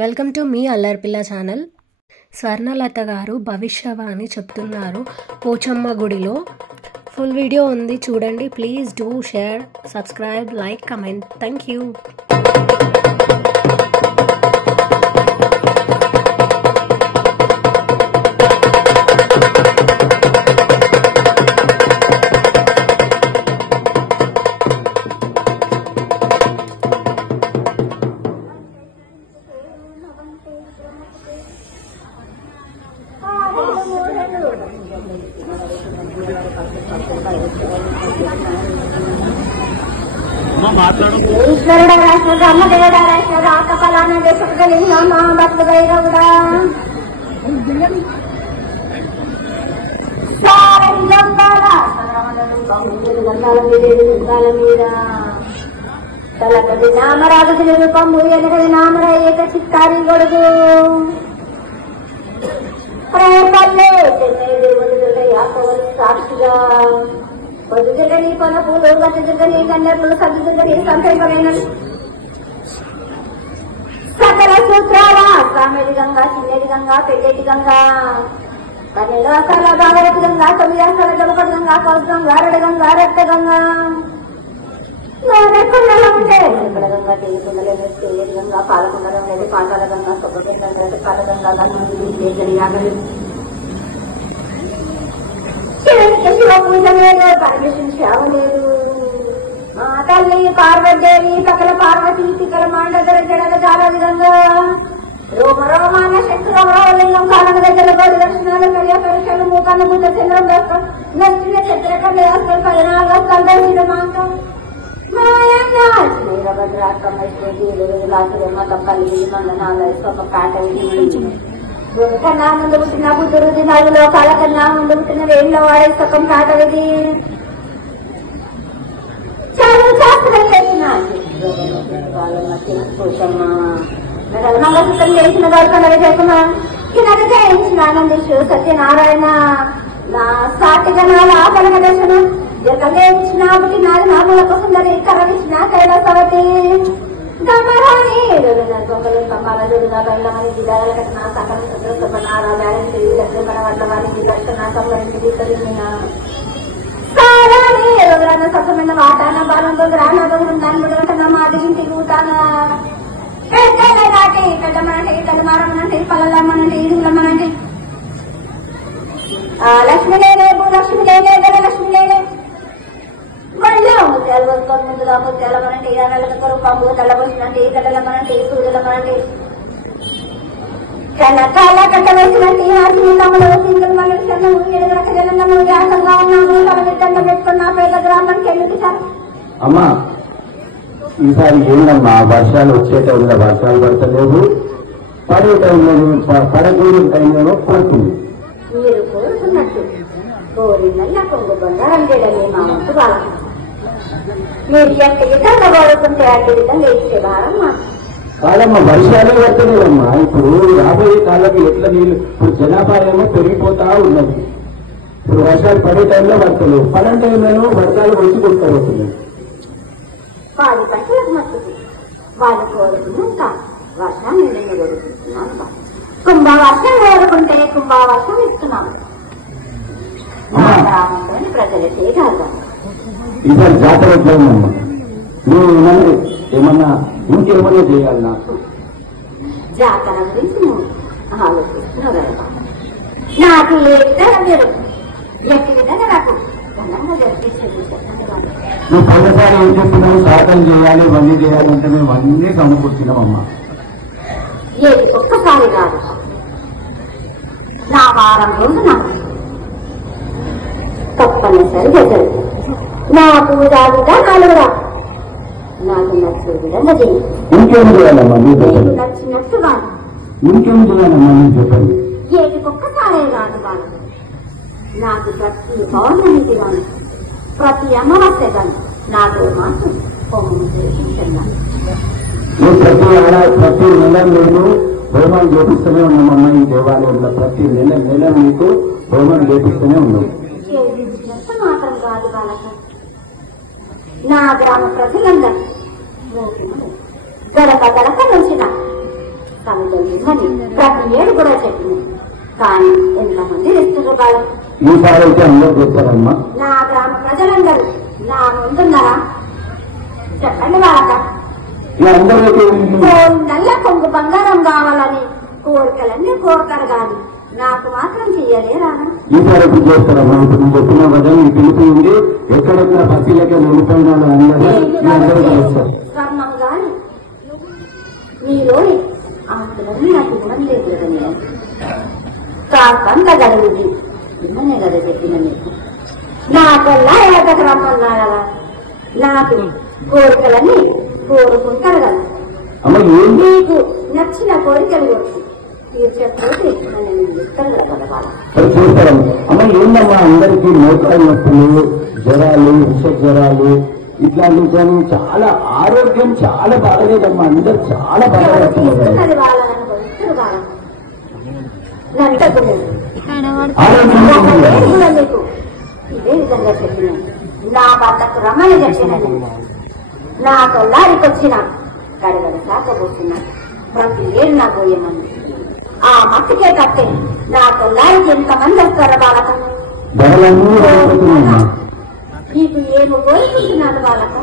Welcome to మీ Allaripilla channel. Swarnalatha గారు భవిష్యవాణి చెప్తున్నారు పోచమ్మ గుడిలో. ఫుల్ వీడియో ఉంది, చూడండి. Please do share, subscribe, like, comment. Thank you. ఈశ్వరుడ రాష్ట్ర బ్రహ్మదేవుడ రాష్ట్ర రాకఫలాన దేశలింగమ్మ భక్త భైరవుడా మీద తలపతి నామరాజు రూపము ఎనగది నామర ఏక చిత్కారి గొడుగు ప్రేమల్లే సాక్షిగా పొద్దుగని కొన పూలు గతిగని కన్నెలు సద్దుగని సంతైపరైన సకల సూత్రాల కామెడి గంగా చిన్నది గంగా పెద్దటి గంగా 12 రకాల భాగవత గంగా 9 రకాల దొరకటి గంగా కౌసం గారడ గంగా రక్త గంగా ఉంటే గంగా తెలుగుండలే ఏది గంగా పాలకుండలం లేదు పాతాల గంగా సొప్పగంగా పాల గంగా గంగా శివ పూజ లేదు, పరమేశ్వరుని సేవ లేదు. తల్లి పార్వదేవి సకల పార్వతి శిఖర మాండధర జడగ చాలా విధంగా రోమ రోమాన శక్తి రోమలింగం కాలన గజల గోడి దర్శనాలు కళ్య పరీక్షలు మూకాన బుద్ధ చంద్రం నచ్చిన చిత్రకర్ణ 14 సందర్శన మాంసం భద్రాత్మ తప్పల్లి మందనాలు ఒక కాట కన్నా ముందు పుట్టిన బుద్ధుడు దినాలులో కాల కన్నా ముందు పుట్టిన వేళ్ళలో వాడే సొక్కం కాటవిది చదువు శాస్త్రం చేసిన మంగళసూత్రం చేసిన దర్శనం చేసిన కింద చేయించిన ఆనందించు సత్యనారాయణ నా సాటిగా నాలు ఆకలక దర్శనం జగలేయించిన పుట్టినాడు నా మూలక సుందరి కరవించిన కైలాసవతి గమరాని దొంగలు స్తంభాల జోడుగా బయలమని జిల్లాల కట్టిన సకల సుబ్రహ్మణ్యాల బ్యాలెన్స్ మన వడ్లవారికి దర్శన సంవరించి కలిగిన కాలాన్ని ఎవరైనా సత్యమైన వాటాన బాలంతో గ్రామాలు ఉండాలని బుడగటన మాదిగింటి కూటాన పెద్దలే దాటి పెద్దమనంటే కదుమారమనంటే పల్లెమ్మనంటే ఇరులమ్మనంటే లక్ష్మి లేనే భూలక్ష్మి లేనే ధనలక్ష్మి లేనే ముత్యాలు వస్తుంది ముందుగా ముత్యాలమనంటే నెలకొరు పంపు తెల్లబోసినంటే గడ్డలమ్మనంటే సూర్యులమ్మనంటే కళ్ళ కట్ట వేసినట్టు తమ్ముడు సింగిల్ మనుషులను ఎదురకజలంగా వ్యాసంగా ఉన్నాము తల పెట్టుకున్న పేద గ్రామానికి వెళ్ళి సార్. అమ్మా ఈసారి ఏందమ్మా వర్షాలు వచ్చే టైంలో వర్షాలు పడతలేవు, పడే టైంలో పడకూడిన టైంలో పడుతుంది. మీరు కోరుతున్నట్టు కోరినల్లా కొంగు బంగారం చేయడమే మా వంతు బాగా. మీరు ఎంత విధంగా కోరుకుంటే అట్టి విధంగా ఇచ్చే భారం మాకు కాదమ్మా. వర్షాలే పడతలేవమ్మా. ఇప్పుడు రాబోయే కాళ్ళకి ఎట్లా నీళ్ళు, ఇప్పుడు జనాభా ఏమో పెరిగిపోతా ఉన్నది. ఇప్పుడు వర్షాలు పడే టైంలో పడతలేవు, పడే టైంలో వర్షాలు వచ్చి కొట్టుకోబోతున్నాయి. వారి పట్టులకు మట్టుకు వారు కోరుకున్నంత వర్షాన్ని నేను కోరుకుంటున్నాను. కుంభవర్షం కోరుకుంటే కుంభవర్షం ఇస్తున్నాను. మా గ్రామంలోని ప్రజలకే కాదు. ఈసారి జాతర వచ్చామమ్మా. నువ్వు ఏమన్నా ఇంకేమన్నా చేయాలి నాకు? జాతర గురించి నువ్వు ఆలోచిస్తున్నావు కదా. నాకు ఏ విధంగా మీరు ఎట్టి విధంగా నాకు ఘనంగా జరిపించేది చెప్పండి. నువ్వు పల్లెసారి ఏం చెప్తున్నావు? శాతం చేయాలి, ఇవన్నీ చేయాలంటే మేము అన్నీ సమకూర్చున్నామమ్మా. ఏది ఒక్కసారి కాదు, నా వారం రోజు నాకు తప్పనిసరి జరుగుతుంది. నా పూజా విధానాలు కూడా నాకు నచ్చే విధంగా చేయి. ఇంకేం చేయాలమ్మా మీరు చెప్పండి. నచ్చినట్టుగా ఇంకేం చేయాలమ్మా మీరు చెప్పండి. ఏది ఒక్కసారే కాదు కాదు, నాకు ప్రతి పౌర్ణమికి కానీ ప్రతి అమావాస్య కానీ నాకు మాత్రం హోమం చేయించండి. ప్రతి నెల మేము హోమాలు చేపిస్తూనే ఉన్నామమ్మా. ఈ దేవాలయంలో ప్రతి నెల మీకు హోమం చేపిస్తూనే ఉన్నాం. మాత్రం కాదు బాలక, నా గ్రామ ప్రజలందరూ గడప గడప నుంచి ఇమ్మని ప్రతి ఏడు కూడా చెప్పింది. కానీ ఎంతమంది ఇస్తున్నారు వాళ్ళు? ఈసారి అయితే అందరూ చేస్తారమ్మా. నా గ్రామ ప్రజలందరూ నా ముందున్నారా? చెప్పండి వాళ్ళక. నల్ల కొంగు బంగారం కావాలని కోరికలన్నీ కోరుతారు కానీ నాకు మాత్రం చెయ్యలేరా? ఈసారి ఎప్పుడు చేస్తారమ్మా? ఇప్పుడు నువ్వు చెప్పిన కదా నీ పిలుపు ఉంది, ఎక్కడెక్కడ పత్తిలకే నిలిపోయినాడు అందరూ చేస్తారు. స్వర్ణం గాని మీలోని ఆస్తులన్నీ నాకు ఇవ్వడం లేదు కదా. నేను కాకంత గడువుది ఇమ్మనే కదా చెప్పిన మీకు. నాకల్లా ఏటకు రమ్మన్నా కదా. నాకు కోరికలన్నీ కోరుకుంటారు కదా. మీకు నచ్చిన కోరికలు తీర్చకపోతే నన్ను ఇస్తారు కదా వాళ్ళు. చూస్తారమ్మా. అమ్మ ఏందమ్మా అందరికీ మోకాలు నొప్పులు, జ్వరాలు, విష జ్వరాలు ఇట్లాంటివి కానీ చాలా ఆరోగ్యం చాలా బాగలేదమ్మా. అందరు చాలా తీస్తున్నది వాళ్ళని అనుభవిస్తారు వాళ్ళ మీకు ఇదే విధంగా చెప్పిన నా భర్తకు రమ్మని చెప్పినది. నా కొల్లారికి వచ్చిన గడగడ సాకపోతున్నా ప్రతి ఏడు నా పోయేమని ఆ మట్టికే కట్టే నా కొల్లారికి ఎంతమంది వస్తారో వాళ్ళక. నీకు ఏమో కోరుకుంటున్నాను వాళ్ళక.